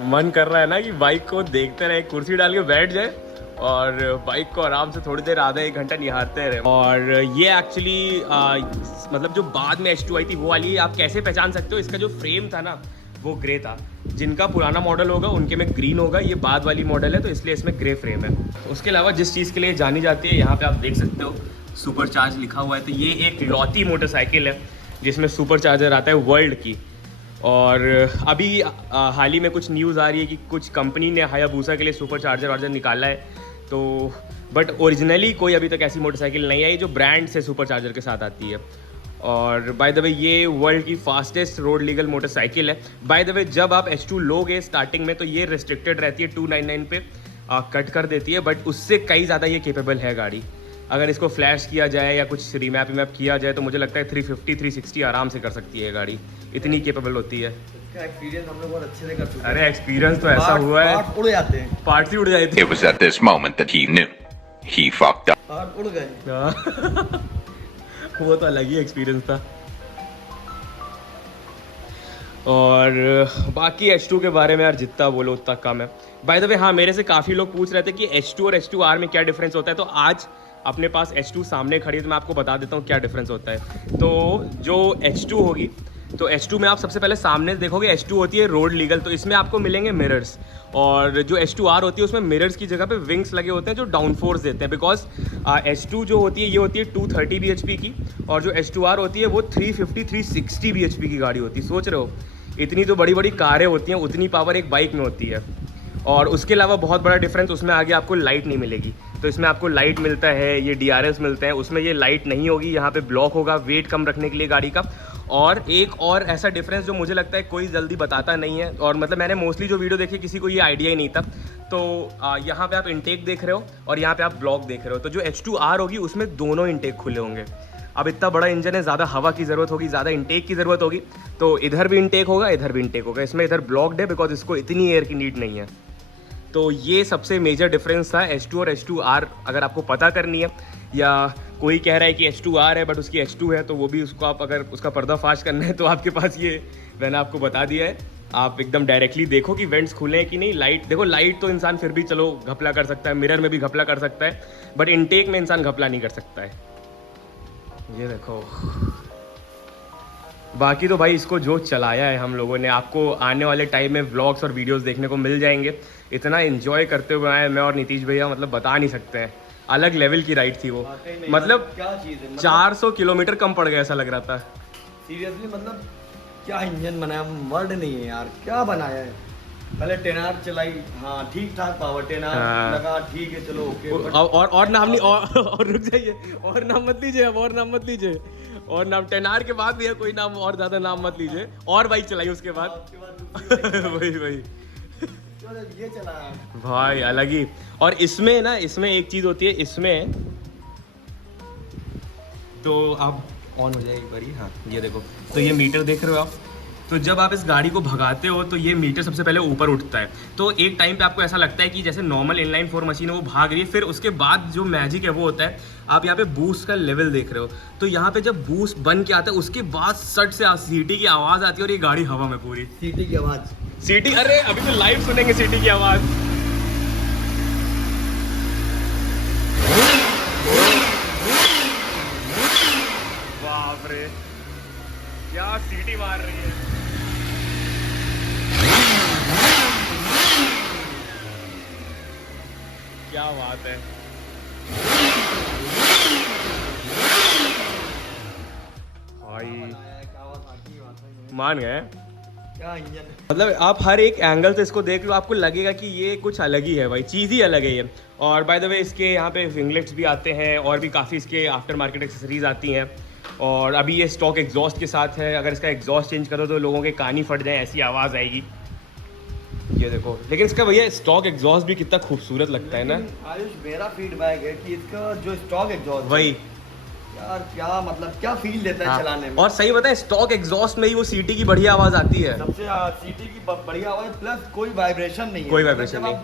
मन कर रहा है ना कि बाइक को देखते रहे, कुर्सी डाल के बैठ जाए और बाइक को आराम से थोड़ी देर आधा 1 घंटा निहारते रहे। और ये एक्चुअली मतलब जो बाद में H2 आई थी वो वाली, आप कैसे पहचान सकते हो, इसका जो फ्रेम था ना वो ग्रे था। जिनका पुराना मॉडल होगा उनके में ग्रीन होगा, ये बाद वाली मॉडल है तो इसलिए इसमें ग्रे फ्रेम है। उसके अलावा जिस चीज़ के लिए जानी जाती है, यहाँ पे आप देख सकते हो सुपर चार्ज लिखा हुआ है, तो ये एक लौती मोटरसाइकिल है जिसमें सुपर चार्जर आता है वर्ल्ड की। और अभी हाल ही में कुछ न्यूज़ आ रही है कि कुछ कंपनी ने हायाबूसा के लिए सुपर चार्जर वार्जर निकाला है, तो बट ओरिजिनली कोई अभी तक ऐसी मोटरसाइकिल नहीं आई जो ब्रांड से सुपर चार्जर के साथ आती है। और बाय द वे ये वर्ल्ड की फास्टेस्ट रोड लीगल मोटरसाइकिल है। बाय द वे जब आप H2 लोगे स्टार्टिंग में तो ये रिस्ट्रिक्टेड रहती है, 299 पे कट कर देती है, बट उससे कई ज़्यादा ये केपेबल है गाड़ी। अगर इसको फ्लैश किया जाए या कुछ रीमैप वीमैप किया जाए तो मुझे लगता है 350 360 आराम से कर सकती है गाड़ी, इतनी केपेबल होती है। एक्सपीरियंस हम लोग बहुत अच्छे से कर चुके हैं। अरे एक्सपीरियंस तो ऐसा हुआ है, पार्ट उड़ जाते हैं, पार्ट्स ही उड़ जाए थे। It was at this moment that he knew he fucked up. Part उड़ गए। वो तो अलग ही एक्सपीरियंस था। और बाकी H2 के बारे में यार जितना बोलो उतना कम है। बाय द वे हाँ, मेरे से काफ़ी लोग पूछ रहे थे कि H2 और H2R में क्या डिफरेंस होता है, तो आज अपने पास H2 सामने खड़ी है तो मैं आपको बता देता हूँ क्या डिफरेंस होता है। तो जो H2 होगी, तो H2 में आप सबसे पहले सामने देखोगे H2 होती है रोड लीगल, तो इसमें आपको मिलेंगे मिरर्स। और जो H2R होती है उसमें मिरर्स की जगह पे विंग्स लगे होते हैं जो डाउन फोर्स देते हैं, बिकॉज H2 जो होती है ये होती है 230 bhp की, और जो H2R होती है वो 350 360 bhp की गाड़ी होती है। सोच रहे हो, इतनी तो बड़ी बड़ी कारें होती हैं, उतनी पावर एक बाइक में होती है। और उसके अलावा बहुत बड़ा डिफरेंस उसमें आगे आपको लाइट नहीं मिलेगी, तो इसमें आपको लाइट मिलता है, ये DRS मिलते हैं, उसमें ये लाइट नहीं होगी, यहाँ पे ब्लॉक होगा वेट कम रखने के लिए गाड़ी का। और एक और ऐसा डिफरेंस जो मुझे लगता है कोई जल्दी बताता नहीं है, और मतलब मैंने मोस्टली जो वीडियो देखी किसी को ये आइडिया ही नहीं था, तो यहाँ पे आप इनटेक देख रहे हो और यहाँ पे आप ब्लॉक देख रहे हो, तो जो H2R होगी उसमें दोनों इनटेक खुले होंगे। अब इतना बड़ा इंजन है, ज़्यादा हवा की ज़रूरत होगी, ज़्यादा इनटेक की ज़रूरत होगी, तो इधर भी इनटेक होगा इधर भी इनटेक होगा। इसमें इधर ब्लॉक्ड है बिकॉज इसको इतनी एयर की नीड नहीं है। तो ये सबसे मेजर डिफरेंस था H2 और H2R। अगर आपको पता करनी है या कोई कह रहा है कि H2R है बट उसकी H2 है, तो वो भी उसको आप अगर उसका पर्दाफाश करना है तो आपके पास ये मैंने आपको बता दिया है। आप एकदम डायरेक्टली देखो कि वेंट्स खुले हैं कि नहीं। लाइट देखो, लाइट तो इंसान फिर भी चलो घपला कर सकता है, मिरर में भी घपला कर सकता है, बट इनटेक में इंसान घपला नहीं कर सकता है। ये देखो, बाकी तो भाई इसको जो चलाया है हम लोगों ने, आपको आने वाले टाइम में व्लॉग्स और वीडियोस देखने को मिल जाएंगे। इतना एंजॉय करते हुए आए मैं और नीतीश भैया, मतलब बता नहीं सकते हैं, अलग लेवल की राइड थी वो। मतलब क्या चीज़ है, 400 किलोमीटर कम पड़ गया ऐसा लग रहा था। सीरियसली मतलब क्या इंजन बनाया, वर्ड नहीं है यार, क्या बनाया है। पहले 10R चलाई, हाँ ठीक ठाक पावर, 10R लगा, ठीक है चलो ओके। और नाम नहीं, और रुक जाइए, और नाम मत लीजिए अब, और नाम मत लीजिए, और नाम 10R के बाद भी है कोई नाम, और ज़्यादा नाम मत लीजिए। और बाइक चलाई उसके बाद वही ये चला भाई अलग ही। और इसमें ना, इसमें एक चीज़ होती है, इसमें तो आप ऑन हो जाए एक बारी, हाँ ये देखो, तो ये मीटर देख रहे हो आप, तो जब आप इस गाड़ी को भगाते हो तो ये मीटर सबसे पहले ऊपर उठता है। तो एक टाइम पे आपको ऐसा लगता है कि जैसे नॉर्मल इनलाइन 4 मशीन है वो भाग रही है, फिर उसके बाद जो मैजिक है वो होता है, आप यहाँ पे बूस्ट का लेवल देख रहे हो, तो यहाँ पे जब बूस्ट बन के आता है उसके बाद सट से सीटी की आवाज़ आती है और ये गाड़ी हवा में पूरी। सीटी की आवाज़, सीटी, अरे अभी तो लाइव सुनेंगे सीटी की आवाज़। बाप रे, क्या सीटी मार रही है। क्या बात है। भाई मान गए, क्या इंजन है। मतलब आप हर एक एंगल से इसको देख लो, आपको लगेगा कि ये कुछ अलग ही है भाई, चीज़ ही अलग है ये। और बाय द वे इसके यहाँ पे विंगलेट्स भी आते हैं और भी काफ़ी इसके आफ्टर मार्केट एक्सेसरीज आती हैं। और अभी ये स्टॉक एग्जॉस्ट के साथ है, अगर इसका एग्जॉस्ट चेंज करो तो लोगों के कान ही फट जाए ऐसी आवाज़ आएगी। ये देखो, लेकिन इसका भैया स्टॉक एग्जॉस्ट भी कितना खूबसूरत लगता है ना। आयुष, मेरा फीडबैक है कि इसका जो स्टॉक एग्जॉस्ट वही यार, क्या मतलब क्या फील देता है चलाने में। और सही बताएं, स्टॉक एग्जॉस्ट में ही वो सीटी की बढ़िया आवाज़ आती है, सबसे सीटी की बढ़िया आवाज, प्लस कोई वाइब्रेशन नहीं है, कोई वाइब्रेशन नहीं।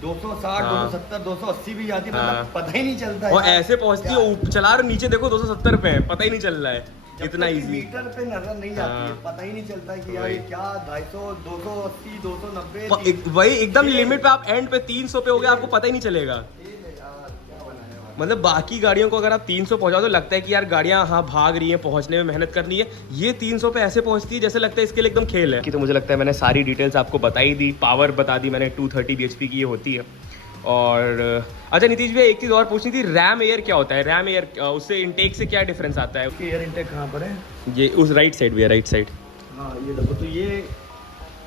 260 270 280 भी जाती है, मतलब पता ही नहीं चलता और ऐसे पहुंचती है, चला रहे नीचे देखो 270 पे है, पता ही नहीं चल रहा है। जब इतना तक कि इजी। मीटर पे नजर नहीं जाती है, हाँ। पता ही नहीं चलता कि यार वही। ये क्या 250, 280, 290 वही एकदम ये- लिमिट पे आप एंड पे 300 पे हो गया, आपको पता ही नहीं चलेगा। यार क्या बनाया हुआ है। मतलब बाकी गाड़ियों को अगर आप 300 पहुंचाओ तो लगता है कि यार गाड़ियां हाँ भाग रही हैं, पहुंचने में मेहनत करनी है। ये 300 पे ऐसे पहुंचती है जैसे लगता है इसके लिए एकदम खेल है। कि तो मुझे लगता है मैंने सारी डिटेल्स आपको बताई दी, पावर बता दी मैंने, 230 bhp की ये होती है। और अच्छा नीतीश भैया, एक चीज़ और पूछनी थी, रैम एयर क्या होता है? रैम एयर उससे इंटेक से क्या डिफरेंस आता है? इसकी एयर इंटेक कहाँ पर है? ये उस राइट साइड भैया, राइट साइड। हाँ ये देखो, तो ये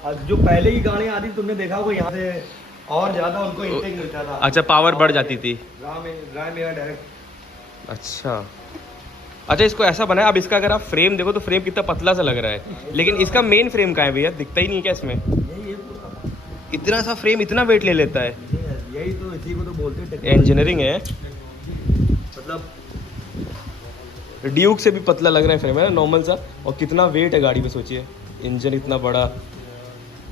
जो पहले की गाड़ियाँ आती तुमने देखा होगा यहाँ से और ज्यादा उनको इंटेक मिलता था। अच्छा, पावर बढ़ जाती थी। RAM air direct. अच्छा इसको ऐसा बनाया। अब इसका अगर आप फ्रेम देखो तो फ्रेम कितना पतला सा लग रहा है, लेकिन इसका मेन फ्रेम कहाँ है भैया? दिखता ही नहीं है क्या इसमें? ये पूरा इतना सा फ्रेम इतना वेट ले लेता है? यही तो, इसी को तो बोलते हैं टेक्नोलॉजी। इंजीनियरिंग है। मतलब ड्यूक से भी पतला लग रहा है फ्रेम है ना, नॉर्मल सा। और कितना वेट है गाड़ी में, सोचिए, इंजन इतना बड़ा,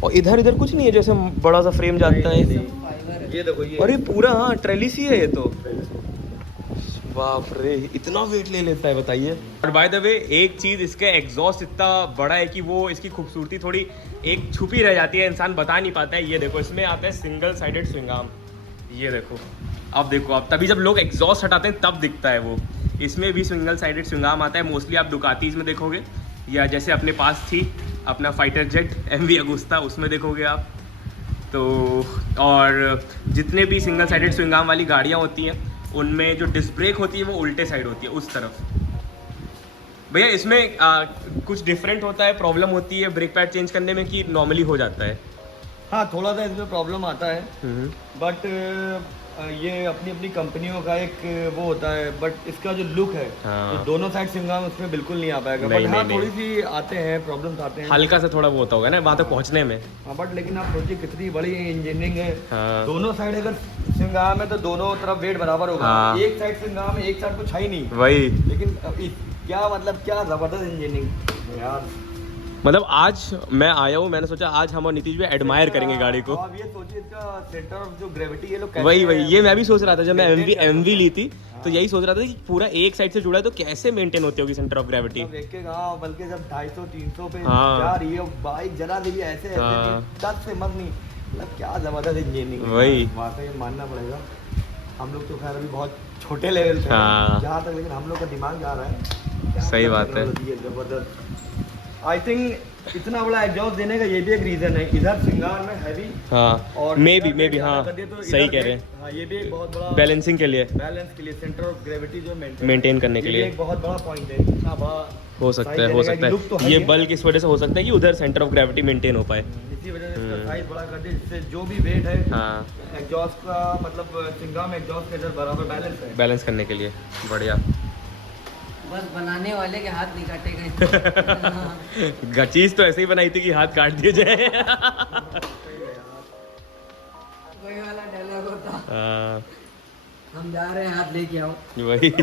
और इधर इधर कुछ नहीं है जैसे बड़ा सा फ्रेम जाता है। ये देखो ये, अरे पूरा हाँ ट्रेलिस ही है ये तो। बाप रे, इतना वेट ले लेता है, बताइए। और बाय द वे एक चीज़, इसका एग्जॉस्ट इतना बड़ा है कि वो इसकी खूबसूरती थोड़ी एक छुपी रह जाती है, इंसान बता नहीं पाता है। ये देखो इसमें आता है सिंगल साइडेड स्विंग आर्म। ये देखो, अब देखो, अब तभी जब लोग एग्जॉस्ट हटाते हैं तब दिखता है वो। इसमें भी सिंगल साइडेड स्विंग आर्म आता है। मोस्टली आप डुकातीज में देखोगे, या जैसे अपने पास थी अपना फाइटर जेट MV अगुस्ता, उसमें देखोगे आप तो। और जितने भी सिंगल साइडेड स्विंग आर्म वाली गाड़ियाँ होती हैं उनमें जो डिस्क ब्रेक होती है वो उल्टे साइड होती है, उस तरफ। भैया इसमें कुछ डिफरेंट होता है, प्रॉब्लम होती है ब्रेक पैड चेंज करने में, कि नॉर्मली हो जाता है? हाँ थोड़ा सा इसमें प्रॉब्लम आता है, बट ये अपनी अपनी कंपनियों का एक वो होता है। बट इसका जो लुक है, हाँ। तो दोनों साइड सिंगाम उसमें बिल्कुल नहीं आ पाएगा। नहीं, बट हाँ नहीं, थोड़ी सी आते हैं, प्रॉब्लम्स आते हैं हल्का सा थोड़ा वो होता होगा ना वहाँ तक पहुँचने में। हाँ, बट लेकिन आप सोचिए कितनी बड़ी इंजीनियरिंग है। हाँ। दोनों साइड अगर सिंगाम है तो दोनों तरफ वेट बराबर होगा। हाँ। एक साइड सिंगाम है, एक साइड कुछ है ही नहीं। वही लेकिन क्या मतलब, क्या जबरदस्त इंजीनियरिंग यार। मतलब आज मैं आया हूँ, मैंने सोचा आज हम और नीतीश भी एडमायर करेंगे गाड़ी को। आप ये सोचिए इसका सेंटर ऑफ जो ग्रेविटी ये लोग वही ये मैं भी सोच रहा था जब मैं maintain करते MV हैं। ली थी, तो यही सोच रहा था कि पूरा एक साइड से जुड़ा है तो कैसे मेंटेन होती होगी सेंटर ऑफ ग्रेविटी। देख के हाँ, बल्कि जब 250-300 पे हाँ। जा रही है बाइक, जरा भी ऐसे हाँ। टच से मत नहीं, मतलब क्या जबरदस्त इंजीनियरिंग है। वही। वाकई मानना पड़ेगा। हम लोग तो खैर अभी बहुत छोटे लेवल पे हाँ। हैं जहाँ तक, लेकिन हम लोग का दिमाग जा रहा है। क्या सही मतलब बात है। technology जबरदस्त। आई थिंक इतना बड़ा एग्जॉस्ट देने का ये भी एक रीजन है। इधर सिंगार में हैवी, हाँ और मे इधर भी weight हाँ ज्यादा कर दिया तो सही इधर कह रहे weight- हैं, हाँ ये भी एक बहुत बड़ा बैलेंसिंग के लिए, बैलेंस के लिए, सेंटर ऑफ ग्रेविटी जो मेंटेन करने के ये लिए एक बहुत बड़ा पॉइंट है। इतना बड़ा हो सकता size है, हो देने का सकता एक look तो है। ये ही बल्क इस वजह से हो सकता है कि उधर सेंटर ऑफ ग्रेविटी मेंटेन हो पाए। इसी वजह से इसका साइज बड़ा कर दिया, जिससे जो भी वेट है हाँ, एग्जॉस्ट का, मतलब सिंगाम एग्जॉस्ट के इधर बराबर बैलेंस है। बैलेंस करने के लिए बढ़िया। बस बनाने वाले के हाथ नहीं काटे गए। चीज तो ऐसे ही बनाई थी कि हाथ काट दिए जाए। वही वाला डायलॉग होता, हाँ, हम जा रहे हैं हाथ लेके आओ। वही।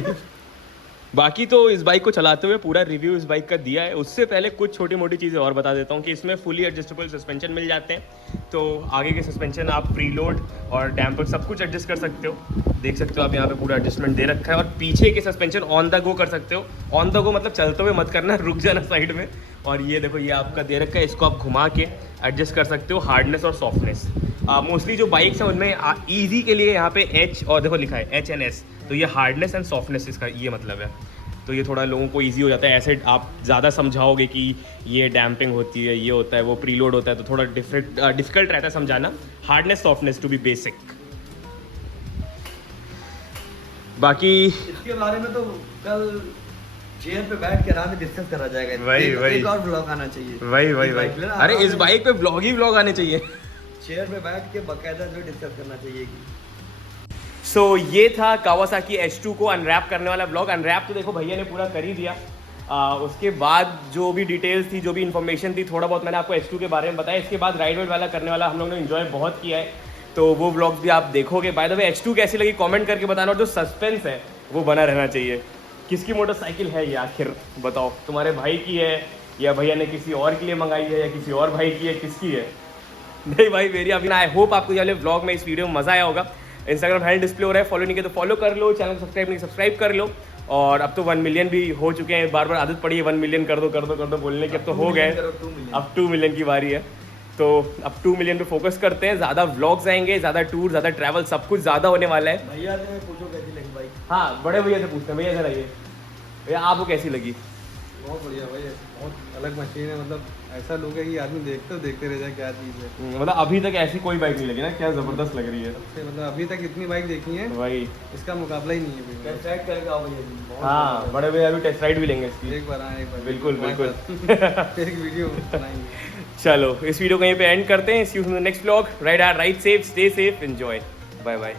बाकी तो इस बाइक को चलाते हुए पूरा रिव्यू इस बाइक का दिया है। उससे पहले कुछ छोटी मोटी चीज़ें और बता देता हूँ कि इसमें फुली एडजस्टेबल सस्पेंशन मिल जाते हैं। तो आगे के सस्पेंशन आप प्रीलोड और डैम्पर सब कुछ एडजस्ट कर सकते हो। देख सकते हो आप यहाँ पे पूरा एडजस्टमेंट दे रखा है। और पीछे के सस्पेंशन ऑन द गो कर सकते हो। ऑन द गो मतलब चलते हुए मत करना, रुक जाना साइड में। और ये देखो ये आपका दे रखा है, इसको आप घुमा के एडजस्ट कर सकते हो हार्डनेस और सॉफ्टनेस। मोस्टली जो बाइक्स हैं उनमें ईजी के लिए यहाँ पे H और देखो लिखा है HNS, तो ये हार्डनेस एंड सॉफ्टनेस इसका ये मतलब है। तो ये थोड़ा लोगों को इजी हो जाता है। ऐसे आप ज़्यादा समझाओगे कि ये डैम्पिंग होती है, ये होता है, वो प्रीलोड होता है, तो थोड़ा डिफिकल्ट रहता है समझाना। Hardness softness to be basic. बाकी इसके बारे में तो कल चेयर पे बैठ के आराम से डिस्कस करा जाएगा। वही, एक- वही। एक और ब्लॉग आना चाहिए। वही इस बाइक पे ना अरे आराम इस से बाइक पे ब्लॉग ही ब्लॉग आने चाहिए। चेयर पे बैठ के बकायदा जो डिस्कस करना चाहिए कि सो ये था कावासाकी H2 को अनरैप करने वाला ब्लॉग। अनरैप तो देखो भैया ने पूरा कर ही दिया। उसके बाद जो भी डिटेल्स थी, जो भी इन्फॉर्मेशन थी, थोड़ा बहुत मैंने आपको H2 के बारे में बताया। इसके बाद राइड वाइड वाला करने वाला हम लोगों ने इन्जॉय बहुत किया है, तो वो ब्लॉग्स भी आप देखोगे। बाय द वे H2 कैसी लगी कमेंट करके बताना, और जो सस्पेंस है वो बना रहना चाहिए। किसकी मोटरसाइकिल है ये आखिर बताओ? तुम्हारे भाई की है, या भैया ने किसी और के लिए मंगाई है, या किसी और भाई की है, किसकी है? नहीं भाई मेरी अभी ना। आई होप आपको ये वाले व्लॉग में, इस वीडियो में मजा आया होगा। इंस्टाग्राम हैंडल डिस्प्ले हो रहा है, फॉलो नहीं किया तो फॉलो कर लो, चैनल को सब्सक्राइब नहीं सब्सक्राइब कर लो। और अब तो 1 मिलियन भी हो चुके हैं, बार बार आदत पड़ी है 1 मिलियन कर दो बोलने की, अब तो हो गए, अब 2 मिलियन की बारी है। तो अब 2 मिलियन पे फोकस करते हैं, ज़्यादा व्लॉग्स आएंगे, ज़्यादा टूर, ज़्यादा ट्रैवल, सब कुछ ज़्यादा होने वाला है। भैया से पूछो कैसी लगी बाइक। हाँ, बड़े भैया से पूछते हैं, भैया जरा ये भैया आपको कैसी लगी? बहुत बढ़िया भाई, बहुत अलग मशीन है। मतलब ऐसा लोग है कि आदमी देखते रह जाए क्या चीज़ है। मतलब अभी तक ऐसी कोई बाइक नहीं लगी ना, क्या ज़बरदस्त लग रही है। सबसे मतलब अभी तक इतनी बाइक देखी है, वही, इसका मुकाबला ही नहीं है कोई। टेस्ट राइड करके आओ भैया जी, बहुत हाँ बढ़िया। बड़े भैया अभी टेस्ट राइड भी लेंगे इसकी। एक बार एक बार बिल्कुल, बिल्कुल। एक वीडियो बनाएंगे। चलो इस वीडियो को यहीं पे एंड करते हैं। See you in the next vlog. Ride safe, stay safe, enjoy, bye bye.